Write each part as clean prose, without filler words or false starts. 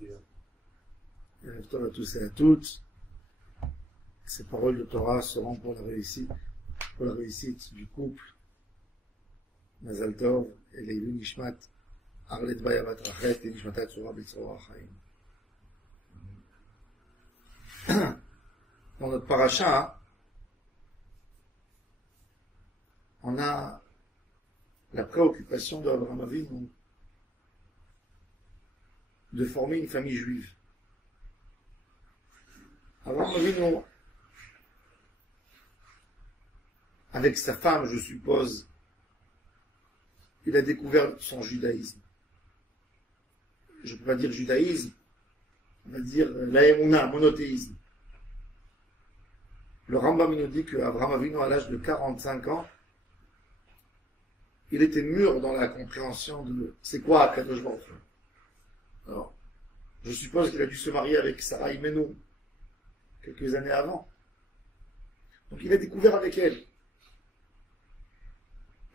Erev Tov à tous et à toutes. Ces paroles de Torah seront pour la réussite du couple. Mazal Tov et Leilu Nishmat, Arlet Baya Bat Rachet et Nishmatat Tzora B'Tzora Chaim. Dans notre paracha, on a la préoccupation d'Abraham Avinu de former une famille juive. Abraham Avinu, avec sa femme, je suppose, il a découvert son judaïsme. Je ne peux pas dire judaïsme, on va dire l'aïmouna, monothéisme. Le Rambam nous dit qu'Abraham Avinu, à l'âge de 45 ans, il était mûr dans la compréhension de c'est quoi Kadosh Baruch Hu. Alors, je suppose qu'il a dû se marier avec Sarah Imenu quelques années avant. Donc il a découvert avec elle.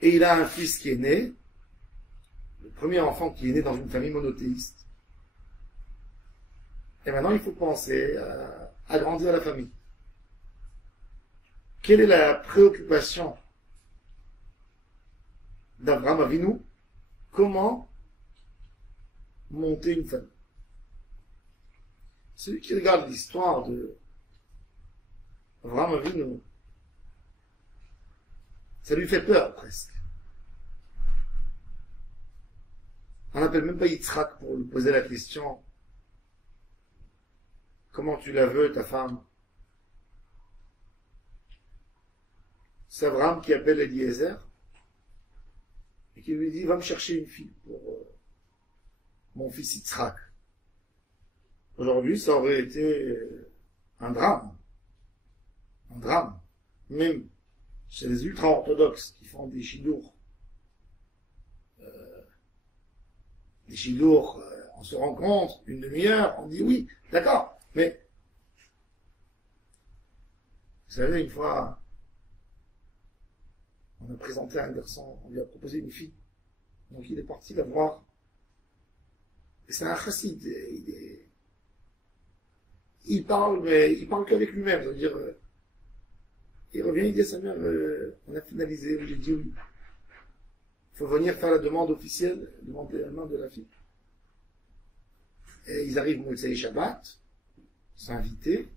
Et il a un fils qui est né, le premier enfant qui est né dans une famille monothéiste. Et maintenant il faut penser à agrandir la famille. Quelle est la préoccupation d'Abraham Avinu? Comment monter une famille? Celui qui regarde l'histoire de Abraham Avinu, ça lui fait peur presque. On n'appelle même pas Yitzhak pour lui poser la question: comment tu la veux, ta femme? C'est Abraham qui appelle Eliezer et qui lui dit: va me chercher une fille pour mon fils Yitzhak. Aujourd'hui, ça aurait été un drame. Un drame. Même chez les ultra-orthodoxes qui font des chidours. Des chidours, on se rencontre une demi-heure, on dit oui, d'accord, mais vous savez, une fois, on a présenté un garçon, on lui a proposé une fille. Donc il est parti la voir. Et c'est un chassid. Il parle, mais il parle qu'avec lui-même. C'est-à-dire, il revient, il dit à sa mère, on a finalisé, j'ai dit oui. Il faut venir faire la demande officielle, demander la main de la fille. Et ils arrivent Motsei Shabbat, sont invités,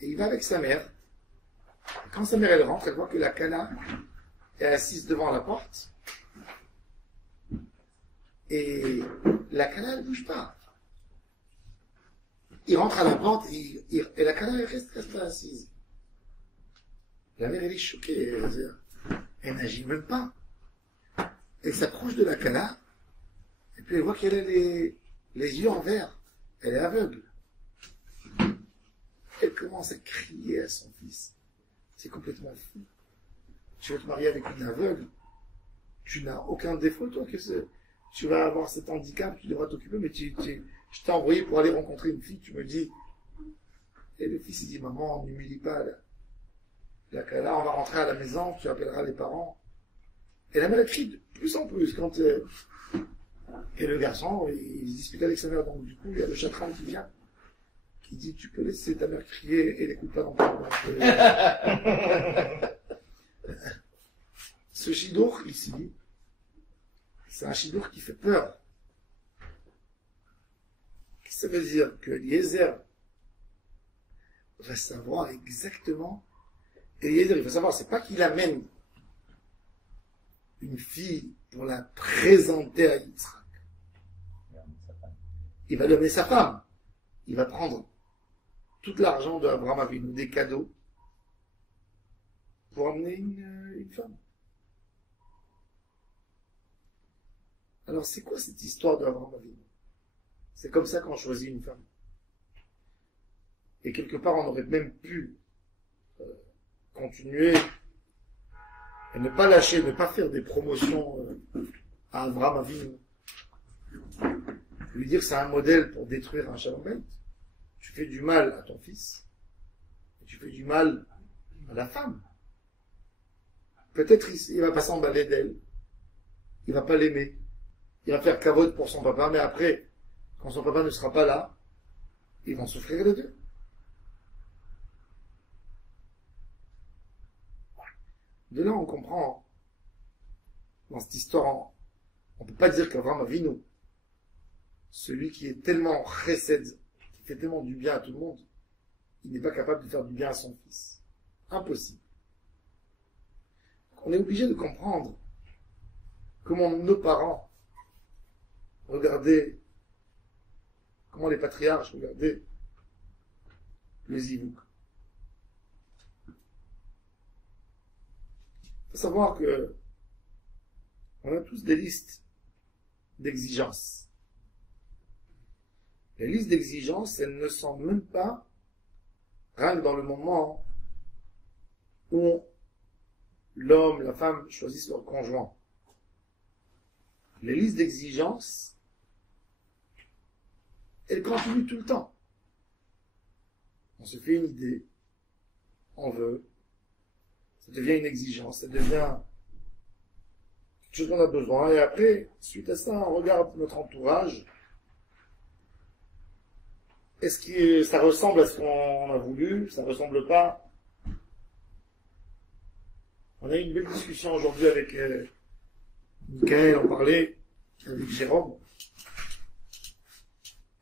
et il va avec sa mère. Et quand sa mère elle rentre, elle voit que la Kala est assise devant la porte, et la Kala elle ne bouge pas. Il rentre à la porte et la Kala elle reste assise. La mère elle est choquée, elle n'agit même pas. Elle s'approche de la Kala, et puis elle voit qu'elle a les yeux en verre. Elle est aveugle. Elle commence à crier à son fils. C'est complètement fou. Tu vas te marier avec une aveugle. Tu n'as aucun défaut, toi, tu vas avoir cet handicap, tu devras t'occuper, mais je t'ai envoyé pour aller rencontrer une fille, tu me dis. Et le fils, il dit: maman, n'humilie pas la Kala, on va rentrer à la maison, tu appelleras les parents. Et la mère crie de plus en plus quand. Et le garçon, il se dispute avec sa mère, donc du coup, il y a le chatran qui vient, qui dit: tu peux laisser ta mère crier et n'écoute pas dans ton Ce chidour ici, c'est un chidour qui fait peur. Qu'est-ce que ça veut dire? Que Eliezer va savoir exactement. Eliezer, il faut savoir, c'est pas qu'il amène une fille pour la présenter à Yitzhak. Il va lui amener sa femme. Il va prendre tout l'argent de Abraham Avinu, des cadeaux, pour amener une femme. Alors c'est quoi cette histoire d'Abraham Avinu? C'est comme ça qu'on choisit une femme. Et quelque part on aurait même pu continuer et ne pas lâcher, ne pas faire des promotions à Abraham Avinu. Lui dire que c'est un modèle pour détruire un Shalom Bayit. Tu fais du mal à ton fils, et tu fais du mal à la femme. Peut-être il va pas s'emballer d'elle, il va pas l'aimer, il va faire cavote pour son papa, mais après, quand son papa ne sera pas là, ils vont souffrir les deux. De là, on comprend, dans cette histoire, on ne peut pas dire qu'Avraham Avinu, celui qui est tellement chesed, qui fait tellement du bien à tout le monde, il n'est pas capable de faire du bien à son fils. Impossible. On est obligé de comprendre comment nos parents regardaient, comment les patriarches regardaient le zivouk. Il faut savoir que on a tous des listes d'exigences. Les listes d'exigences, elles ne sont même pas rien que dans le moment où l'homme, la femme choisissent leur conjoint. Les listes d'exigences, elles continuent tout le temps. On se fait une idée, on veut, ça devient une exigence, ça devient quelque chose dont on a besoin, et après, suite à ça, on regarde notre entourage. Est-ce que ça ressemble à ce qu'on a voulu? Ça ressemble pas? On a eu une belle discussion aujourd'hui avec Michael, on parlait avec Jérôme.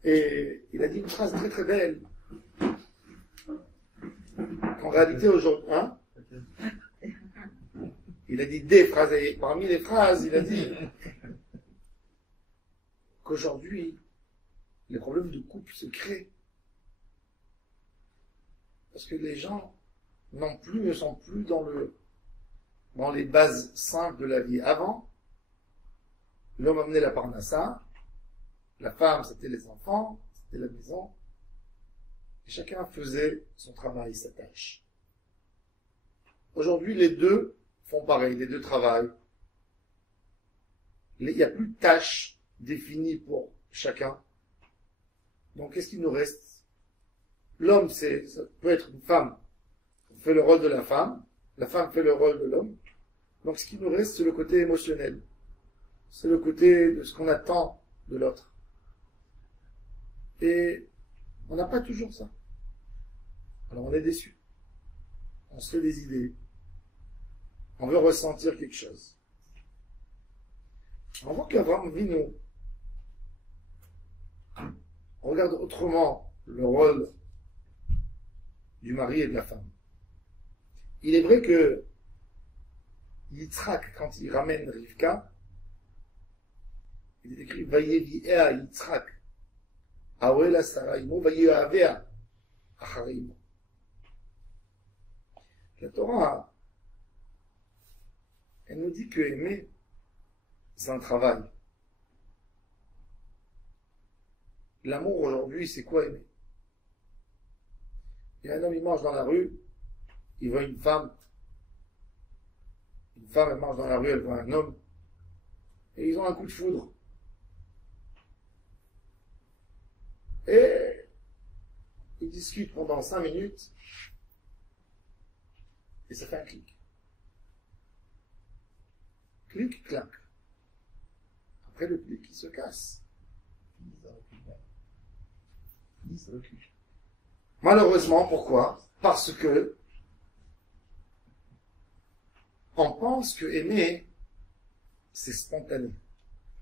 Et il a dit une phrase très très belle. En réalité, aujourd'hui, hein? Il a dit des phrases, et parmi les phrases, il a dit qu'aujourd'hui, les problèmes de couple se créent. Parce que les gens ne sont plus dans les bases simples de la vie. Avant, l'homme amenait la parnassa, la femme c'était les enfants, c'était la maison, et chacun faisait son travail, sa tâche. Aujourd'hui, les deux font pareil, les deux travaillent. Il n'y a plus de tâches définies pour chacun. Donc, qu'est-ce qu'il nous reste? L'homme, ça peut être une femme, qui fait le rôle de la femme fait le rôle de l'homme. Donc, ce qui nous reste, c'est le côté émotionnel. C'est le côté de ce qu'on attend de l'autre. Et on n'a pas toujours ça. Alors, on est déçu. On se fait des idées. On veut ressentir quelque chose. On voit qu'Avraham Avinu regarde autrement le rôle du mari et de la femme. Il est vrai que Yitzhak, quand il ramène Rivka, il est écrit Vayevi ea Yitzhak, Awela Saraimo, Vayeavea Acharimo. La Torah, elle nous dit que aimer, c'est un travail. L'amour aujourd'hui, c'est quoi aimer? Il y a un homme, il marche dans la rue, il voit une femme, elle marche dans la rue, elle voit un homme, et ils ont un coup de foudre. Et ils discutent pendant 5 minutes, et ça fait un clic. Clic, clac. Après le clic, il se casse. Malheureusement, pourquoi? Parce que on pense que aimer, c'est spontané.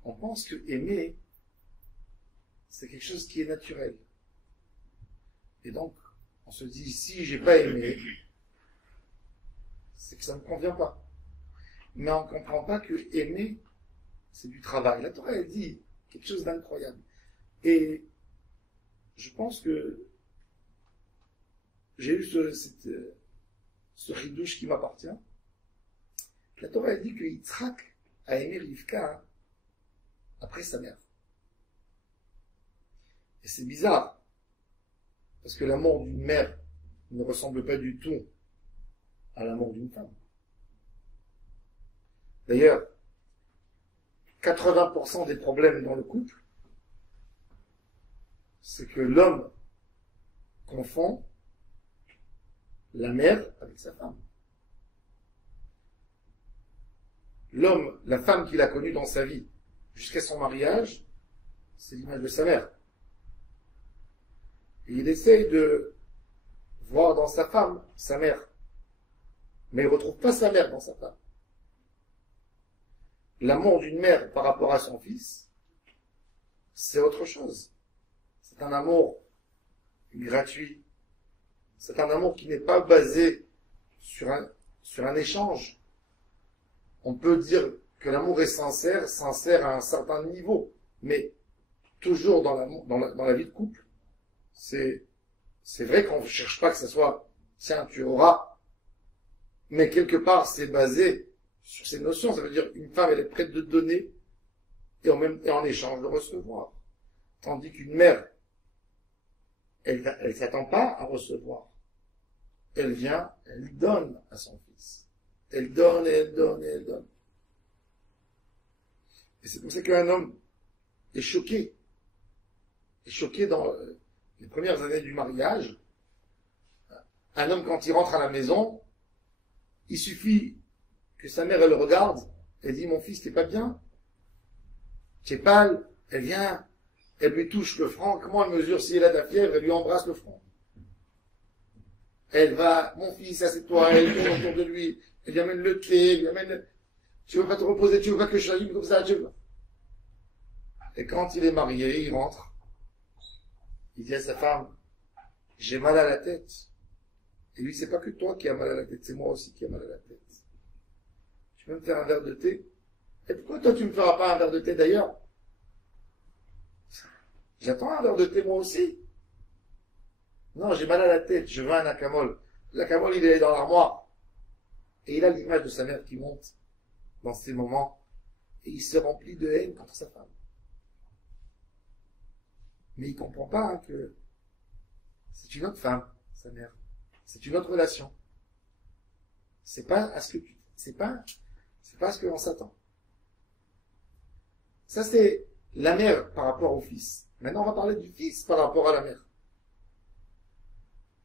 On pense que aimer, c'est quelque chose qui est naturel. Et donc, on se dit, si j'ai pas aimé, c'est que ça ne me convient pas. Mais on ne comprend pas que aimer, c'est du travail. La Torah, elle dit quelque chose d'incroyable. Et je pense que j'ai eu ce ridouche qui m'appartient. La Torah, elle dit que Yitzhak a aimé Rivka après sa mère. Et c'est bizarre, parce que l'amour d'une mère ne ressemble pas du tout à l'amour d'une femme. D'ailleurs, 80% des problèmes dans le couple, c'est que l'homme confond la mère avec sa femme. L'homme, la femme qu'il a connue dans sa vie, jusqu'à son mariage, c'est l'image de sa mère. Et il essaye de voir dans sa femme sa mère. Mais il ne retrouve pas sa mère dans sa femme. L'amour d'une mère par rapport à son fils, c'est autre chose. C'est un amour gratuit. C'est un amour qui n'est pas basé sur un échange. On peut dire que l'amour est sincère à un certain niveau, mais toujours dans la vie de couple, c'est vrai qu'on ne cherche pas que ce soit tiens, tu auras, mais quelque part c'est basé sur ces notions. Ça veut dire une femme elle est prête de donner et en échange de recevoir, tandis qu'une mère elle s'attend pas à recevoir. Elle vient, elle donne à son fils. Elle donne, et elle donne, et elle donne. Et c'est pour ça qu'un homme est choqué. Est choqué dans les premières années du mariage. Un homme, quand il rentre à la maison, il suffit que sa mère, elle le regarde, elle dit, mon fils, t'es pas bien? Tu es pâle? Elle vient, elle lui touche le front. Comment elle mesure si elle a de la fièvre? Elle lui embrasse le front. Elle va, mon fils, assieds-toi, elle tourne autour de lui, elle lui amène le thé, elle lui amène, tu veux pas te reposer, tu veux pas que je t'allume comme ça, tu veux. Et quand il est marié, il rentre, il dit à sa femme, j'ai mal à la tête. Et lui, c'est pas que toi qui as mal à la tête, c'est moi aussi qui ai mal à la tête. Tu peux me faire un verre de thé? Et pourquoi toi tu me feras pas un verre de thé d'ailleurs? J'attends un verre de thé moi aussi. Non, j'ai mal à la tête, je veux un acamol. L'acamol, il est dans l'armoire. Et il a l'image de sa mère qui monte dans ces moments. Et il se remplit de haine contre sa femme. Mais il ne comprend pas que c'est une autre femme, sa mère. C'est une autre relation. C'est pas à ce que c'est pas à ce que l'on s'attend. Ça, c'est la mère par rapport au fils. Maintenant, on va parler du fils par rapport à la mère.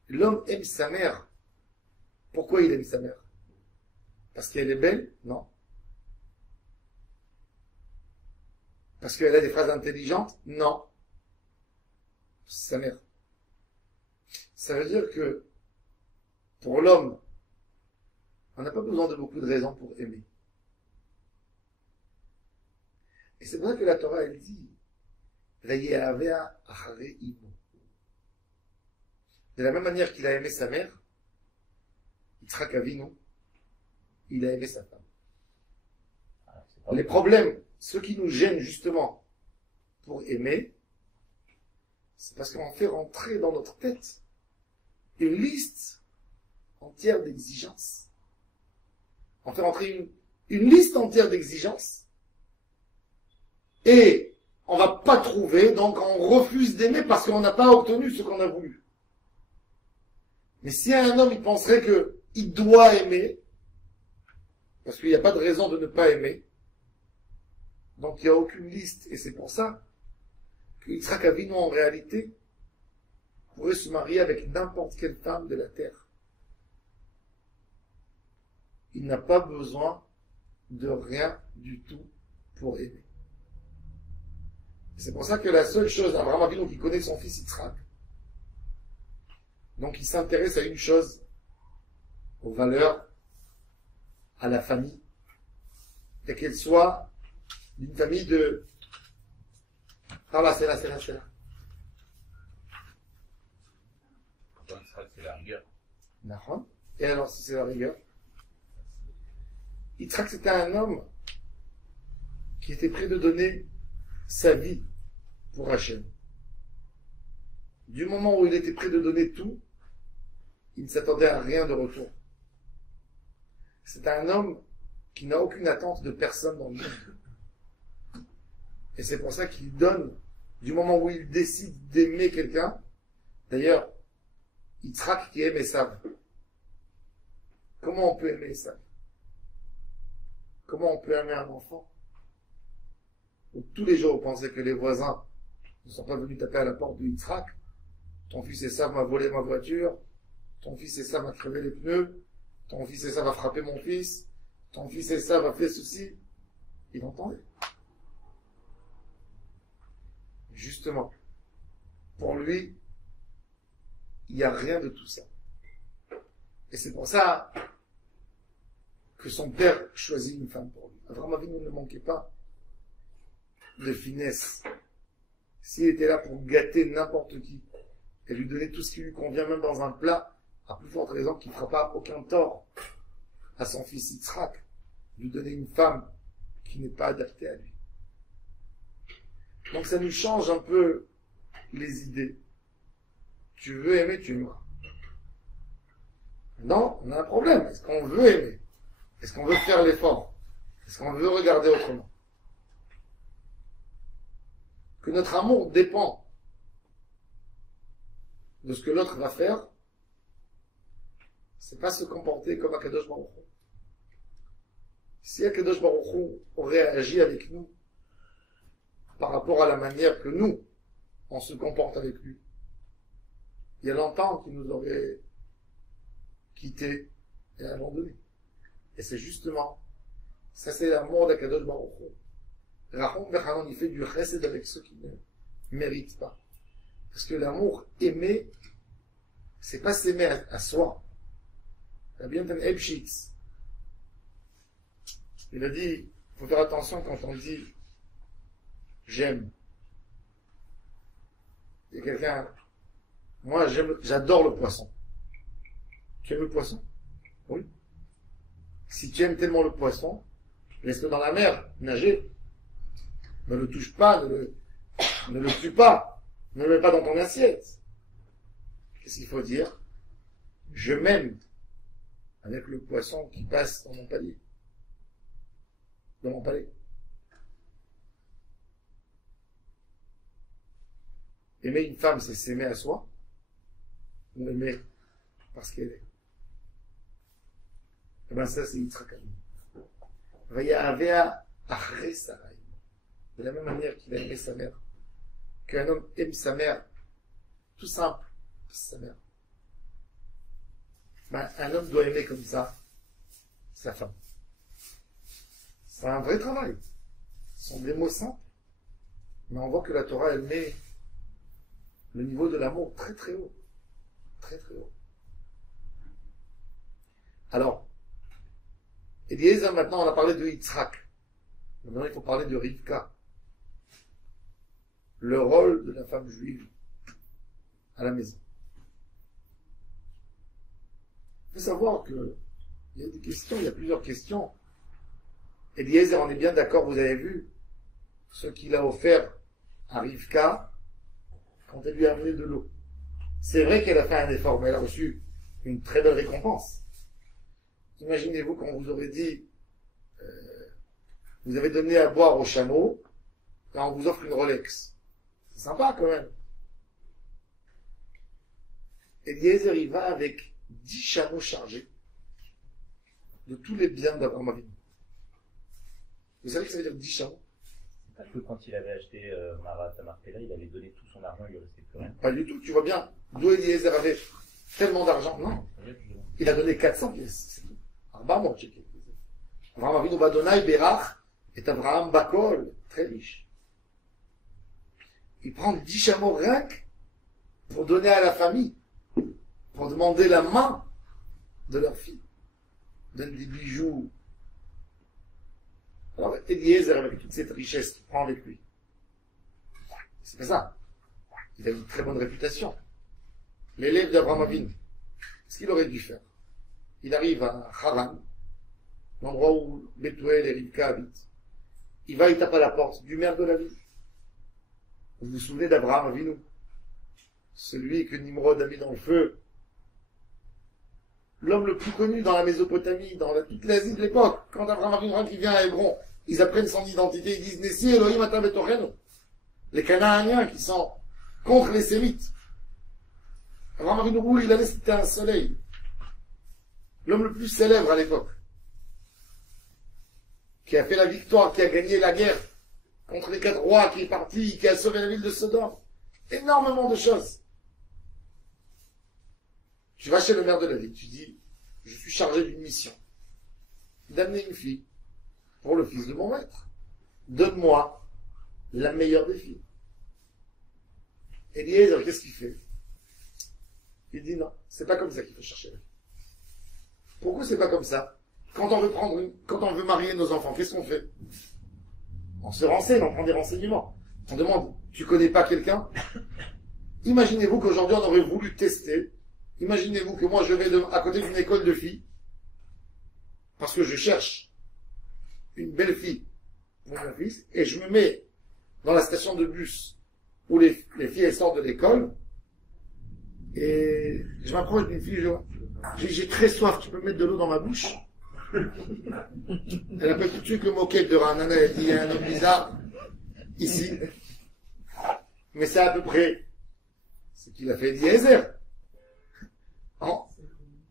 L'homme aime sa mère. Pourquoi il aime sa mère? Parce qu'elle est belle? Non. Parce qu'elle a des phrases intelligentes? Non. C'est sa mère. Ça veut dire que pour l'homme, on n'a pas besoin de beaucoup de raisons pour aimer. Et c'est pour ça que la Torah, elle dit de la même manière qu'il a aimé sa mère, Yitzhak Avinu, il a aimé sa femme. Les problèmes, ce qui nous gêne justement pour aimer, c'est parce qu'on fait rentrer dans notre tête une liste entière d'exigences. On fait rentrer une liste entière d'exigences et on va pas trouver, donc on refuse d'aimer parce qu'on n'a pas obtenu ce qu'on a voulu. Mais si un homme il penserait que il doit aimer, parce qu'il n'y a pas de raison de ne pas aimer, donc il n'y a aucune liste, et c'est pour ça que Yitzhak Avinu en réalité pourrait se marier avec n'importe quelle femme de la terre. Il n'a pas besoin de rien du tout pour aimer. C'est pour ça que la seule chose, Abraham Avinu qui connaît son fils Yitzhak, donc il s'intéresse à une chose, aux valeurs, à la famille, et qu'elle soit d'une famille de... Ah là, c'est là. C'est la rigueur. Et alors, si c'est la rigueur, Yitzhak c'était un homme qui était prêt de donner sa vie pour Hachem. Du moment où il était prêt de donner tout, il ne s'attendait à rien de retour. C'est un homme qui n'a aucune attente de personne dans le monde. Et c'est pour ça qu'il donne, du moment où il décide d'aimer quelqu'un. D'ailleurs, Yitzhak qui aime Esav. Comment on peut aimer Esav? Comment on peut aimer un enfant où tous les jours on pensait que les voisins ne sont pas venus taper à la porte de Yitzhak? Ton fils Esav m'a volé ma voiture. Ton fils Esav m'a crevé les pneus. Ton fils Esav a frappé mon fils. Ton fils Esav a fait ceci. Il entendait. Justement, pour lui, il n'y a rien de tout ça. Et c'est pour ça que son père choisit une femme pour lui. Abraham Avinu ne manquait pas de finesse. S'il était là pour gâter n'importe qui et lui donner tout ce qui lui convient, même dans un plat, à plus forte raison qu'il ne fera pas aucun tort à son fils Yitzhak, lui donner une femme qui n'est pas adaptée à lui. Donc ça nous change un peu les idées. Tu veux aimer, tu aimeras. Non, on a un problème. Est-ce qu'on veut aimer? Est-ce qu'on veut faire l'effort? Est-ce qu'on veut regarder autrement? Que notre amour dépend de ce que l'autre va faire, c'est pas se comporter comme Akadosh Baruch Hu. Si Akadosh Baruch Hu aurait agi avec nous par rapport à la manière que nous, on se comporte avec lui, il y a longtemps qu'il nous aurait quittés et abandonnés. Et c'est justement, ça c'est l'amour d'Akadosh Baruch Hu. Rahum Bechanan, il fait du chesed avec ceux qui ne méritent pas. Parce que l'amour aimé, c'est pas s'aimer à soi. Rabbi Yonatan Ebshitz, il a dit, il faut faire attention quand on dit j'aime. Il y a quelqu'un, moi j'adore le poisson. Tu aimes le poisson? Oui. Si tu aimes tellement le poisson, laisse-le dans la mer, nager. Ne le touche pas, ne le tue pas, ne le mets pas dans ton assiette. Qu'est-ce qu'il faut dire? Je m'aime avec le poisson qui passe dans mon palier. Dans mon palais. Aimer une femme, c'est s'aimer à soi, ou aimer parce qu'elle est. Et bien ça, c'est Yitzhak Avinu. Vaya'avea achre Sarai. De la même manière qu'il a aimé sa mère. Qu'un homme aime sa mère, tout simple, sa mère. Ben, un homme doit aimer comme ça sa femme. C'est un vrai travail. Ce sont des mots simples. Mais on voit que la Torah, elle met le niveau de l'amour très très haut. Très très haut. Alors, Eliezer, maintenant on a parlé de Yitzhak. Maintenant il faut parler de Rivka. Le rôle de la femme juive à la maison. Il faut savoir que il y a des questions, il y a plusieurs questions. Eliezer, on est bien d'accord, vous avez vu ce qu'il a offert à Rivka quand elle lui a amené de l'eau. C'est vrai qu'elle a fait un effort, mais elle a reçu une très belle récompense. Imaginez-vous qu'on vous aurait dit, vous avez donné à boire au chameau, et on vous offre une Rolex. C'est sympa quand même. Eliezer, il va avec 10 chameaux chargés de tous les biens d'Abraham Avinu. Vous savez que ça veut dire 10 chameaux? Parce que quand il avait acheté Marat à Marpella, il avait donné tout son argent, il lui restait plus rien. Pas du tout, tu vois bien. D'où Eliezer avait tellement d'argent? Non. Il a donné 400 pièces. Abraham Avinu Badonai Berach et Abraham Bakol, très riche. Il prend 10 chameaux rien que pour donner à la famille, pour demander la main de leur fille. Donne des bijoux. Alors, Eliezer, avec toute cette richesse qu'il prend avec lui, c'est pas ça. Il a une très bonne réputation. L'élève d'Abraham Avinu, ce qu'il aurait dû faire. Il arrive à Haran, l'endroit où Bethuel et Rivka habitent. Il va, il tape à la porte du maire de la ville. Vous vous souvenez d'Abraham Avinu, celui que Nimrod a mis dans le feu, l'homme le plus connu dans la Mésopotamie, dans toute l'Asie de l'époque. Quand Abraham Avinu qui vient à Hébron, ils apprennent son identité, ils disent Nessi Elohim Ata Betochenu. Les Canaaniens qui sont contre les Sémites. Abraham Avinu, il allait citer un soleil. L'homme le plus célèbre à l'époque, qui a fait la victoire, qui a gagné la guerre contre les 4 rois, qui est parti, qui a sauvé la ville de Sodome. Énormément de choses. Tu vas chez le maire de la ville, tu dis, je suis chargé d'une mission, d'amener une fille pour le fils de mon maître. Donne-moi la meilleure des filles. Eliezer, qu'est-ce qu'il fait? Il dit non, c'est pas comme ça qu'il faut chercher la vie. Pourquoi c'est pas comme ça? Quand on veut marier nos enfants, qu'est-ce qu'on fait? On se renseigne, on prend des renseignements. On demande, tu connais pas quelqu'un? Imaginez-vous qu'aujourd'hui on aurait voulu tester. Imaginez-vous que moi je vais à côté d'une école de filles, parce que je cherche une belle fille pour mon fils, et je me mets dans la station de bus où les filles elles sortent de l'école, et je m'approche d'une fille, j'ai très soif, tu peux mettre de l'eau dans ma bouche? Elle a pas tout de suite le moquette de Ranana, elle dit, il y a un homme bizarre ici. Mais c'est à peu près ce qu'il a fait Eliezer.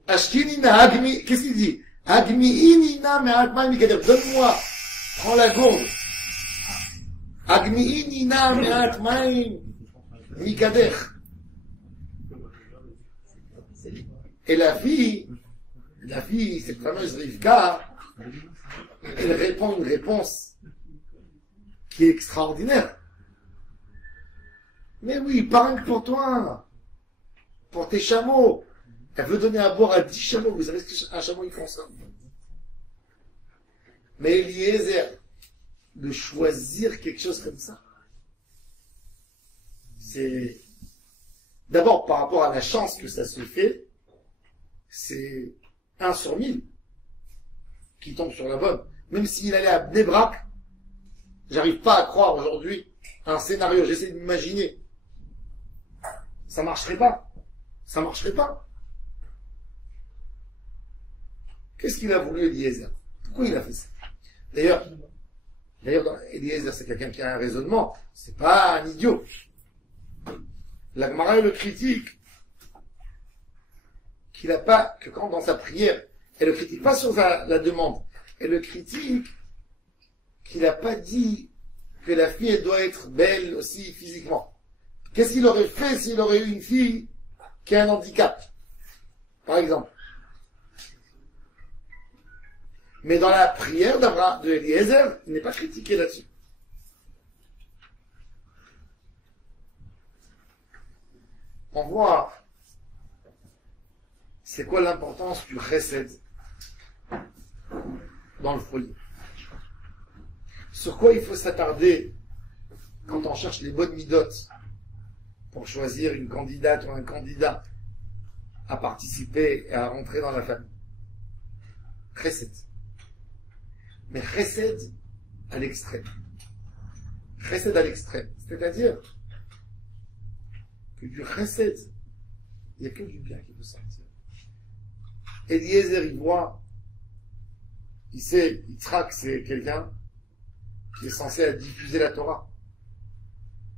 Ashkinina, Agmi, qu'est-ce qu'il dit? Agmi'inina me'atmaim mikader. Donne-moi, prends la gourde. Agmi'inina me'atmaim mikader. Et la fille, cette fameuse Rivka, elle répond une réponse qui est extraordinaire. Mais oui, pas rien que pour toi, pour tes chameaux. Elle veut donner à boire à 10 chameaux. Vous savez ce qu'un chameau, ils font ça. Mais Eliezer, de choisir quelque chose comme ça, c'est d'abord par rapport à la chance que ça se fait, c'est 1 sur 1000 qui tombe sur la bonne. Même s'il allait à Bnei Brak, j'arrive pas à croire aujourd'hui un scénario, j'essaie de m'imaginer. Ça marcherait pas. Ça marcherait pas. Qu'est-ce qu'il a voulu Eliezer? Pourquoi il a fait ça? D'ailleurs, Eliezer, c'est quelqu'un qui a un raisonnement. C'est pas un idiot. La Gemara le critique. Qu'il a pas, que quand dans sa prière, elle le critique pas sur la demande. Elle le critique qu'il n'a pas dit que la fille, elle doit être belle aussi physiquement. Qu'est-ce qu'il aurait fait s'il aurait eu une fille qui a un handicap? Par exemple. Mais dans la prière de Eliezer, il n'est pas critiqué là-dessus. On voit c'est quoi l'importance du chesed dans le foyer. Sur quoi il faut s'attarder quand on cherche les bonnes midotes pour choisir une candidate ou un candidat à participer et à rentrer dans la famille. Chesed. Mais chesed à l'extrême. Chesed à l'extrême. C'est-à-dire que du chesed, il n'y a que du bien qui peut sortir. Eliezer, il voit, il sait, Yitzhak, c'est quelqu'un qui est censé diffuser la Torah.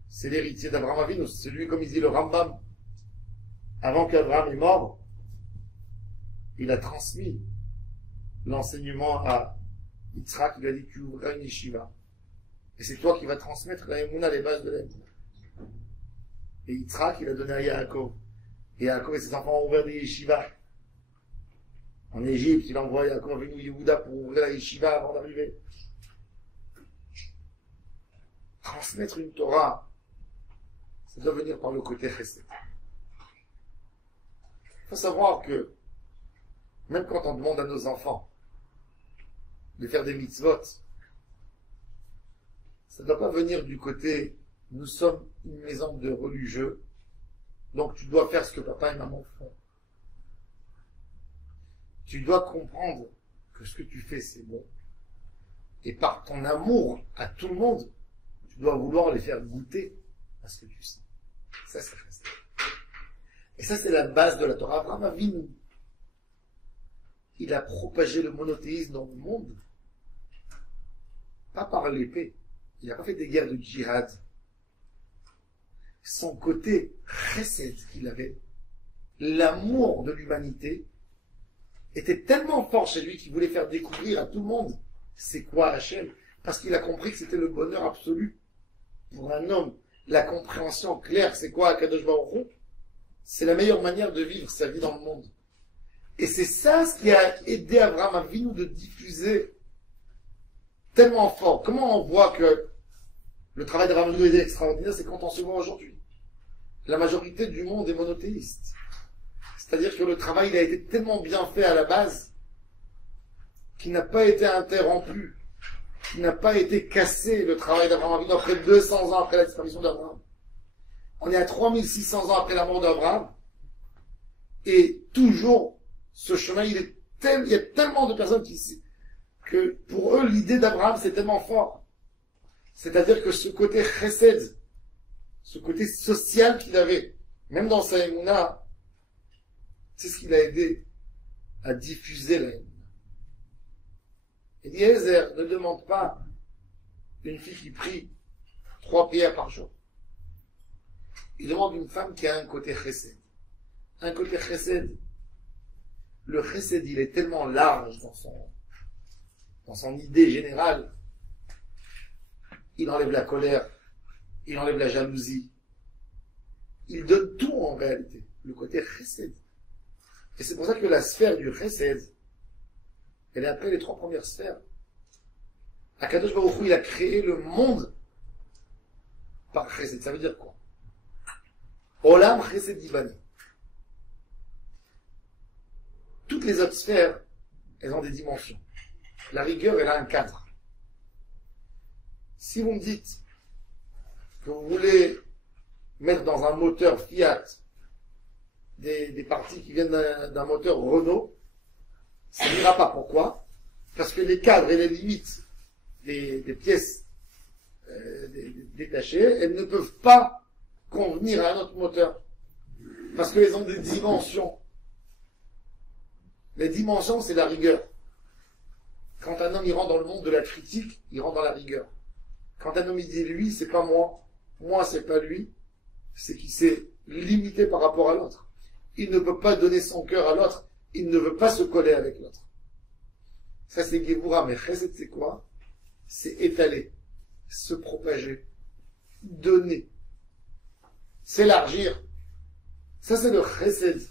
C'est l'héritier d'Abraham Avinu, c'est celui, comme il dit le Rambam, avant qu'Abraham est mort, il a transmis l'enseignement à Yitzhak, il a dit, tu ouvriras une yeshiva. Et c'est toi qui vas transmettre la Emouna, les bases de la Emouna. Et Yitzhak, il a donné à Yaakov. Et Yaakov et ses enfants ont ouvert des yeshivas. En Égypte, il envoie Yaakov Avinu Yehuda pour ouvrir la yeshiva avant d'arriver. Transmettre une Torah, ça doit venir par le côté chesed. Il faut savoir que, même quand on demande à nos enfants de faire des mitzvot, ça ne doit pas venir du côté nous sommes une maison de religieux, donc tu dois faire ce que papa et maman font. Tu dois comprendre que ce que tu fais c'est bon. Et par ton amour à tout le monde, tu dois vouloir les faire goûter à ce que tu sais. Ça c'est chesed. Et ça c'est la base de la Torah. Abraham Avinu, il a propagé le monothéisme dans le monde, pas par l'épée. Il n'a pas fait des guerres de djihad. Son côté chesed qu'il avait, l'amour de l'humanité, était tellement fort chez lui qu'il voulait faire découvrir à tout le monde c'est quoi Hachem, parce qu'il a compris que c'était le bonheur absolu pour un homme. La compréhension claire, c'est quoi Akadosh Baruch Hu, c'est la meilleure manière de vivre sa vie dans le monde. Et c'est ça ce qui a aidé Abraham Avinu de diffuser tellement fort. Comment on voit que le travail d'Abraham Avinu est extraordinaire, c'est quand on se voit aujourd'hui. La majorité du monde est monothéiste. C'est-à-dire que le travail il a été tellement bien fait à la base qu'il n'a pas été interrompu, qu'il n'a pas été cassé, le travail d'Abraham Avinu après 200 ans après la disparition d'Abraham. On est à 3600 ans après la mort d'Abraham et toujours ce chemin, il y a tellement de personnes que pour eux l'idée d'Abraham c'est tellement fort. C'est-à-dire que ce côté chesed, ce côté social qu'il avait, même dans sa émouna, c'est ce qui l'a aidé à diffuser la émouna. Eliezer ne demande pas une fille qui prie 3 prières par jour. Il demande une femme qui a un côté chesed. Un côté chesed. Le chesed, il est tellement large dans son idée générale. Il enlève la colère, il enlève la jalousie. Il donne tout en réalité, le côté chesed. Et c'est pour ça que la sphère du chesed, elle est après les 3 premières sphères. Akadosh Baruch Hu, il a créé le monde par chesed. Ça veut dire quoi? Olam chesed ibani. Toutes les autres sphères, elles ont des dimensions. La rigueur, elle a un cadre. Si vous me dites que vous voulez mettre dans un moteur Fiat des parties qui viennent d'un moteur Renault, ça n'ira pas. Pourquoi? Parce que les cadres et les limites des pièces détachées, elles ne peuvent pas convenir à un autre moteur. Parce qu'elles ont des dimensions. Les dimensions, c'est la rigueur. Quand un homme il rentre dans le monde de la critique, il rentre dans la rigueur. Quand un homme il dit lui, c'est pas moi c'est pas lui, c'est qu'il s'est limité par rapport à l'autre. Il ne peut pas donner son cœur à l'autre, il ne veut pas se coller avec l'autre. Ça c'est Gévoura, mais Chesed c'est quoi? C'est étaler, se propager, donner, s'élargir. Ça c'est le Chesed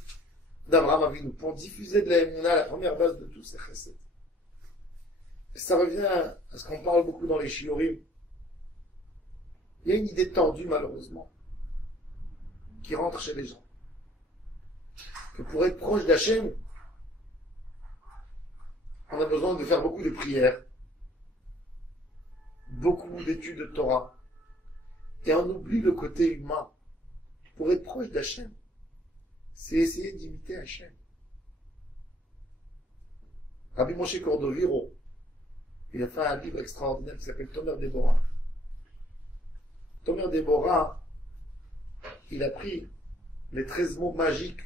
d'Abraham Avinu. Pour diffuser de la Emouna, la première base de tout c'est Chesed. Et ça revient à ce qu'on parle beaucoup dans les Shiurim. Il y a une idée tordue, malheureusement, qui rentre chez les gens. Que pour être proche d'Hachem, on a besoin de faire beaucoup de prières, beaucoup d'études de Torah, et on oublie le côté humain. Pour être proche d'Hachem, c'est essayer d'imiter Hachem. Rabbi Moshe Cordoviro, il a fait un livre extraordinaire qui s'appelle Tomer Déborah. Tomer Déborah, il a pris les 13 mots magiques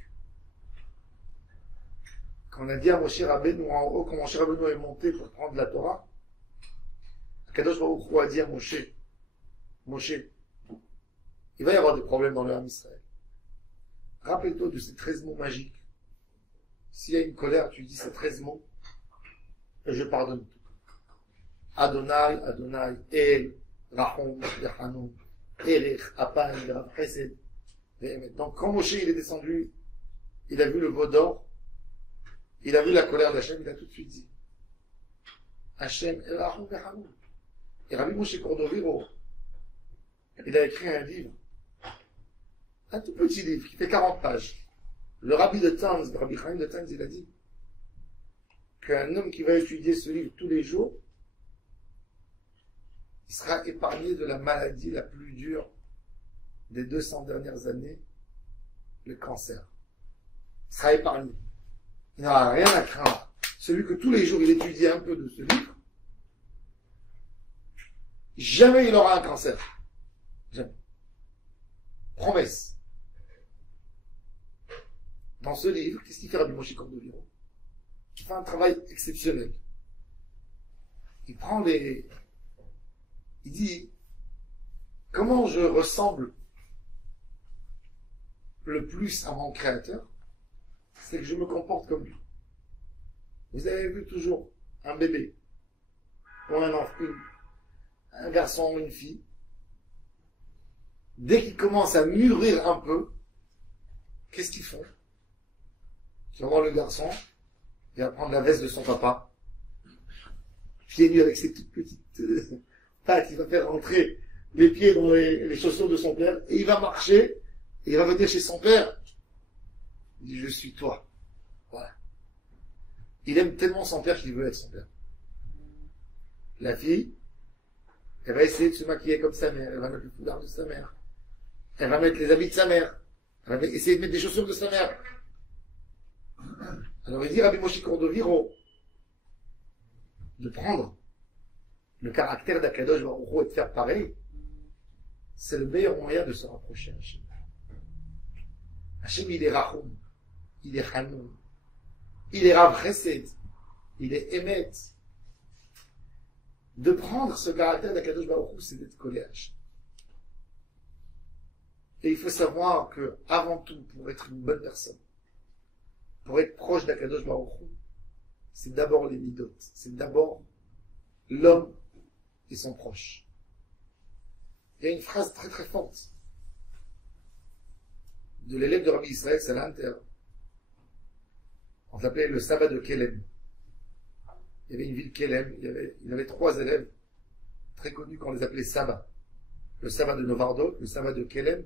qu'on a dit à Moshe Rabbeinu en haut, quand Moshe Rabbeinu est monté pour prendre la Torah. Kadosh Baruch Hu a dit à Moshe, il va y avoir des problèmes dans le Ham Israël. Rappelle-toi de ces 13 mots magiques. S'il y a une colère, tu dis ces 13 mots, et je pardonne tout. Adonai, Adonai, El, Rahom, Yachanoum, Erech, Apan, Rav Chesed. Donc quand Moshe il est descendu, il a vu le veau d'or, il a vu la colère d'Hachem, il a tout de suite dit Hachem, El, Rahom, Yachanoum. Et Rabbi Moshe Cordoviro, il a écrit un livre, un tout petit livre qui fait 40 pages. Le Rabbi de Tanz, Rabbi Chaim de Tanz, il a dit qu'un homme qui va étudier ce livre tous les jours, il sera épargné de la maladie la plus dure des 200 dernières années, le cancer. Il sera épargné. Il n'aura rien à craindre. Celui que tous les jours il étudie un peu de ce livre, jamais il aura un cancer. Jamais. Promesse. Dans ce livre, qu'est-ce qu'il fait Rabbi Moshe Cordoviro? Il fait un travail exceptionnel. Il prend il dit, comment je ressemble le plus à mon Créateur? C'est que je me comporte comme lui. Vous avez vu toujours un bébé, ou un enfant, un garçon ou une fille, dès qu'ils commencent à mûrir un peu, qu'est-ce qu'ils font? Tu vas voir le garçon, il va prendre la veste de son papa, pieds nus avec ses toutes petites pattes, il va faire rentrer les pieds dans les chaussures de son père, et il va marcher, et il va venir chez son père. Il dit, je suis toi. Voilà. Il aime tellement son père qu'il veut être son père. La fille, elle va essayer de se maquiller comme sa mère, elle va mettre le foulard de sa mère, elle va mettre les habits de sa mère, elle va essayer de mettre des chaussures de sa mère. Alors il dit Rabbi Moshe Cordoviro de prendre le caractère d'Akadosh Baruch Hu et de faire pareil, c'est le meilleur moyen de se rapprocher d'Hachem. Hachem, il est Rahum, il est Hanoun, il est Rav Chesed, il est Emet. De prendre ce caractère d'Akadosh Baruch Hu, c'est d'être collé à Hachem. Et il faut savoir que, avant tout, pour être une bonne personne, pour être proche d'Akadosh Baruch Hu, c'est d'abord les midot, c'est d'abord l'homme et son proche. Il y a une phrase très très forte de l'élève de Rabbi Israël Salanter. On l'appelait le sabbat de Kelem. Il y avait une ville Kelem, il avait 3 élèves très connus qu'on les appelait Sabbat. Le sabbat de Novardok, le sabbat de Kelem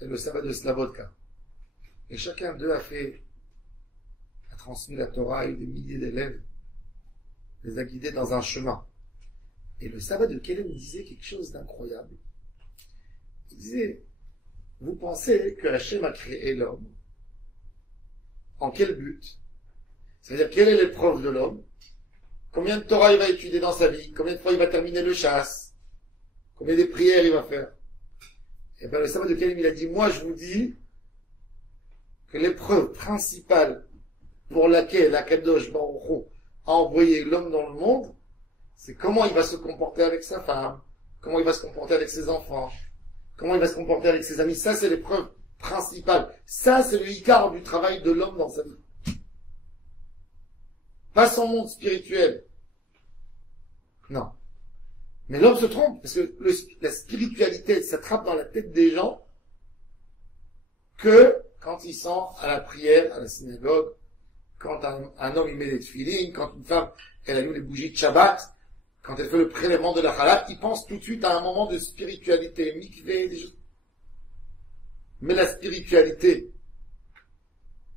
et le sabbat de Slavodka. Et chacun d'eux a transmis la Torah à des milliers d'élèves, les a guidés dans un chemin. Et le sabbat de Kelem disait quelque chose d'incroyable. Il disait, vous pensez que Hachem a créé l'homme? En quel but? C'est-à-dire, quelle est l'épreuve de l'homme? Combien de Torah il va étudier dans sa vie? Combien de fois il va terminer le chasse? Combien de prières il va faire? Et bien, le sabbat de Kelem, il a dit, moi je vous dis que l'épreuve principale pour laquelle Akadosh Baruch Hu a envoyé l'homme dans le monde, c'est comment il va se comporter avec sa femme, comment il va se comporter avec ses enfants, comment il va se comporter avec ses amis. Ça, c'est l'épreuve principale. Ça, c'est le ikar du travail de l'homme dans sa vie. Pas son monde spirituel. Non. Mais l'homme se trompe, parce que la spiritualité s'attrape dans la tête des gens que quand ils sont à la prière, à la synagogue, quand un homme il met des tefilines, quand une femme elle allume les bougies de Shabbat, quand elle fait le prélèvement de la halal, ils pensent tout de suite à un moment de spiritualité, mikvé, des choses. Mais la spiritualité,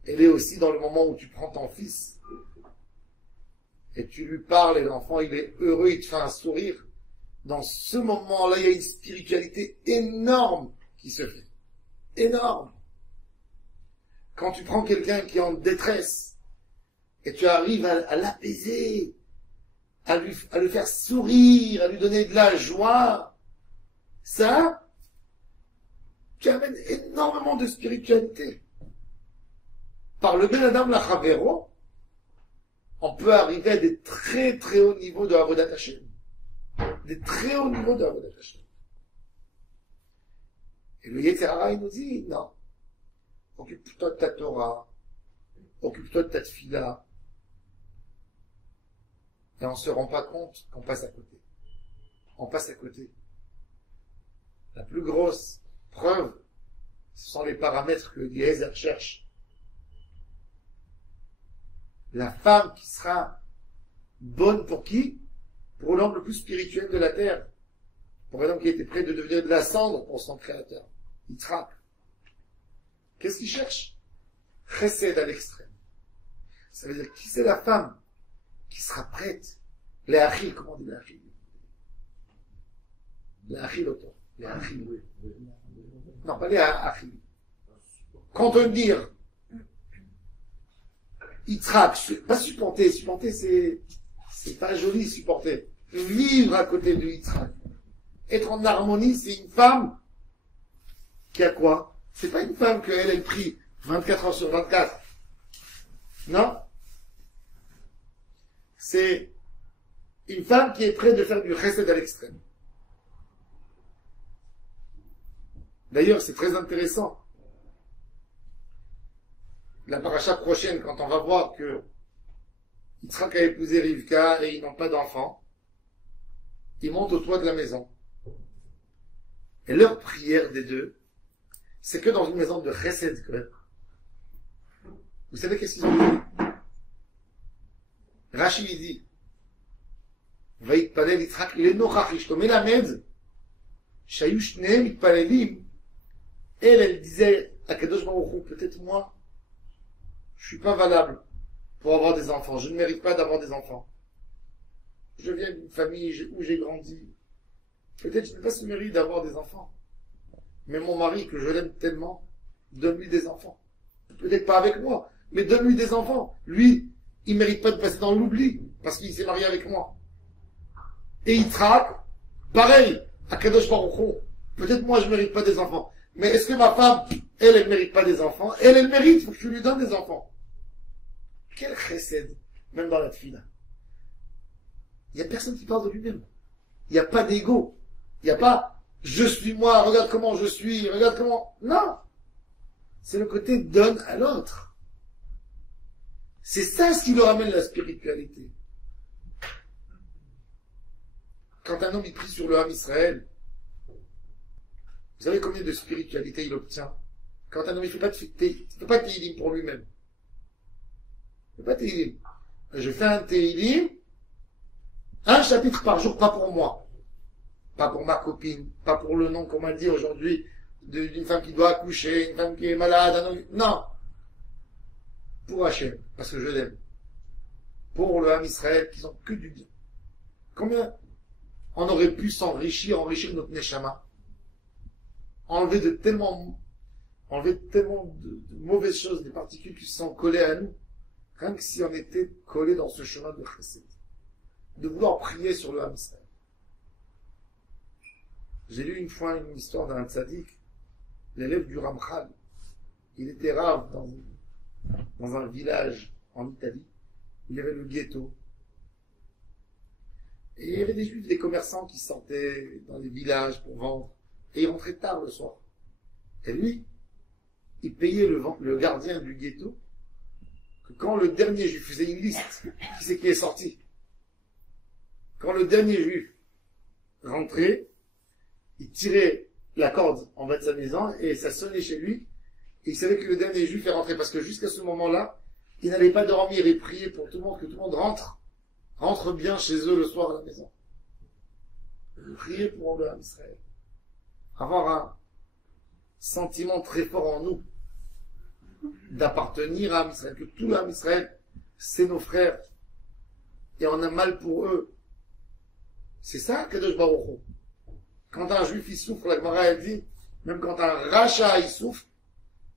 elle est aussi dans le moment où tu prends ton fils et tu lui parles et l'enfant il est heureux, il te fait un sourire. Dans ce moment-là, il y a une spiritualité énorme qui se fait. Énorme. Quand tu prends quelqu'un qui est en détresse et tu arrives à l'apaiser, à le faire sourire, à lui donner de la joie, ça, tu amènes énormément de spiritualité. Par le Ben Adam Lachavero, on peut arriver à des très très hauts niveaux de Avodat Hashem. Des très hauts niveaux de Avodat Hashem. Et le Yetzer Hara, il nous dit, non, occupe-toi de ta Torah, occupe-toi de ta Tfila, et on ne se rend pas compte qu'on passe à côté. On passe à côté. La plus grosse preuve, ce sont les paramètres que Eliezer cherche. La femme qui sera bonne pour qui? Pour l'homme le plus spirituel de la terre. Pour un homme qui était prêt de devenir de la cendre pour son créateur. Il traque. Qu'est-ce qu'il cherche? Chesed à l'extrême. Ça veut dire, qui c'est la femme qui sera prête? Les achil, comment on dit les achil? Les achil autant. Les achil, oui. Non, pas les achil. Contenir. Yitzhak, pas supporter. Supporter, c'est pas joli, supporter. Vivre à côté de Yitzhak. Être en harmonie, c'est une femme qui a quoi? C'est pas une femme elle prie 24 heures sur 24. Non? C'est une femme qui est prête de faire du chesed à l'extrême. D'ailleurs, c'est très intéressant. La paracha prochaine, quand on va voir que Yitzhak a épousé Rivka et ils n'ont pas d'enfant, ils montent au toit de la maison. Et leur prière des deux, c'est que dans une maison de chesed, quand même. Vous savez qu'est-ce qu'ils ont dit? Rashi dit, Vayitpalel Yitzhak lenochach ishto melamed, shayush shneim mitpalelim. Elle disait à Kadosh Baruch Hu, peut-être moi, je suis pas valable pour avoir des enfants. Je ne mérite pas d'avoir des enfants. Je viens d'une famille où j'ai grandi. Peut-être je n'ai pas ce mérite d'avoir des enfants. Mais mon mari, que je l'aime tellement, donne-lui des enfants. Peut-être pas avec moi, mais donne-lui des enfants. Lui, il mérite pas de passer dans l'oubli, parce qu'il s'est marié avec moi. Et il traque, pareil, à Kadosh Baruch Hu. Peut-être moi, je mérite pas des enfants. Mais est-ce que ma femme, elle mérite pas des enfants? Elle mérite, il faut que je lui donne des enfants. Quel chesed, même dans la tefila. Il n'y a personne qui parle de lui-même. Il n'y a pas d'ego. Il n'y a pas, je suis moi, regarde comment je suis, regarde comment... Non. C'est le côté donne à l'autre. C'est ça ce qui leur amène la spiritualité. Quand un homme il prie sur le Ham Israël, vous savez combien de spiritualité il obtient? Quand un homme il fait pas de Tehillim pour lui-même. Il fait pas de Tehillim. Je fais un Tehillim, un chapitre par jour, pas pour moi. Pas pour ma copine, pas pour le nom qu'on m'a dit aujourd'hui d'une femme qui doit accoucher, une femme qui est malade, un homme... Non. Pour Hachem, parce que je l'aime. Pour le Ham Israël, qui sont que du bien. Combien on aurait pu enrichir notre Neshama, enlever tellement de mauvaises choses, des particules qui se sont collées à nous, rien que si on était collés dans ce chemin de chesed, de vouloir prier sur le Ham Israël. J'ai lu une fois une histoire d'un tzaddik, l'élève du Ramchal. Il était rave dans un village en Italie, où il y avait le ghetto. Et il y avait des juifs, des commerçants qui sortaient dans les villages pour vendre. Et ils rentraient tard le soir. Et lui, il payait le gardien du ghetto, que quand le dernier juif faisait une liste, qui c'est qui est sorti? Quand le dernier juif rentrait, il tirait la corde en bas de sa maison et ça sonnait chez lui. Et il savait que le dernier juif est rentré parce que jusqu'à ce moment-là, il n'allait pas dormir et prier pour tout le monde, que tout le monde rentre bien chez eux le soir à la maison. Prier pour le Ham Israël. Avoir un sentiment très fort en nous d'appartenir à Ham Israël, que tout le Ham Israël, c'est nos frères et on a mal pour eux. C'est ça, Kadosh Baruch Hu. Quand un juif il souffre, la Gemara elle dit, même quand un racha il souffre,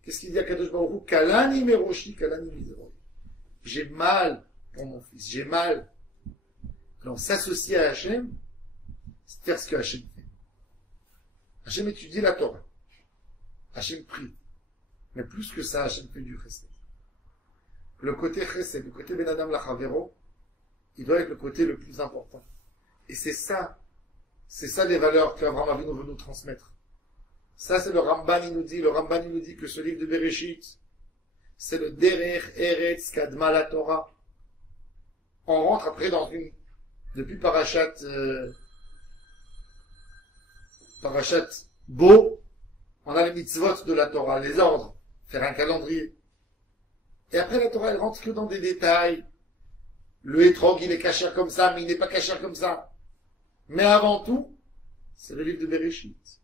qu'est-ce qu'il dit à Kadosh Baruch Hu? Kalani meroshi, kalani mizeroi. J'ai mal pour mon fils, j'ai mal. Alors s'associer à Hachem, c'est faire ce que Hachem fait. Hachem étudie la Torah. Hachem prie. Mais plus que ça, Hachem fait du chesed. Le côté chesed, le côté ben adam lachavero, il doit être le côté le plus important. Et c'est ça les valeurs qu'Abraham Avinu veut nous transmettre. Ça, c'est le Ramban, il nous dit que ce livre de Bereshit, c'est le Derech Eretz Kadma la Torah. On rentre après depuis Parashat Bo, on a les mitzvot de la Torah, les ordres, faire un calendrier. Et après la Torah, elle rentre que dans des détails. Le hétrog, il est caché comme ça, mais il n'est pas caché comme ça. Mais avant tout, c'est le livre de Bereshit.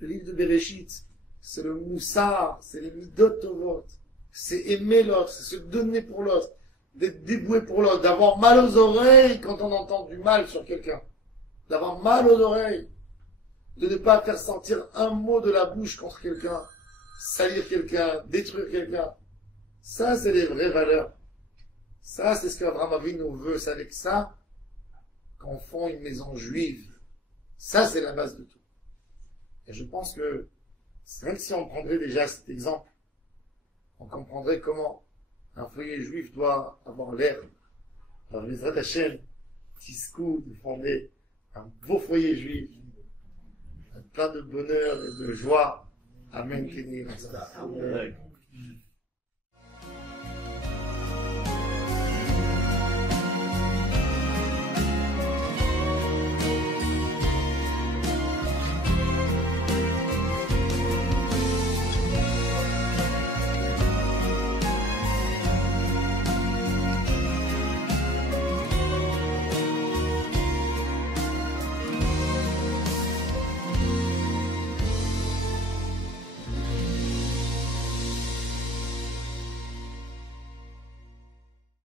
Le livre de Bereshit, c'est le moussar, c'est les midot tovot, c'est aimer l'autre, c'est se donner pour l'autre, d'être dévoué pour l'autre, d'avoir mal aux oreilles quand on entend du mal sur quelqu'un, d'avoir mal aux oreilles, de ne pas faire sentir un mot de la bouche contre quelqu'un, salir quelqu'un, détruire quelqu'un. Ça, c'est les vraies valeurs. Ça, c'est ce qu'Abraham Avinu veut. C'est avec ça qu'on fonde une maison juive. Ça, c'est la base de tout. Et je pense que, même si on prendrait déjà cet exemple, on comprendrait comment un foyer juif doit avoir l'air. Alors, Bezrat Hashem, Tiskou, de fonder un beau foyer juif, plein de bonheur et de joie. Amen.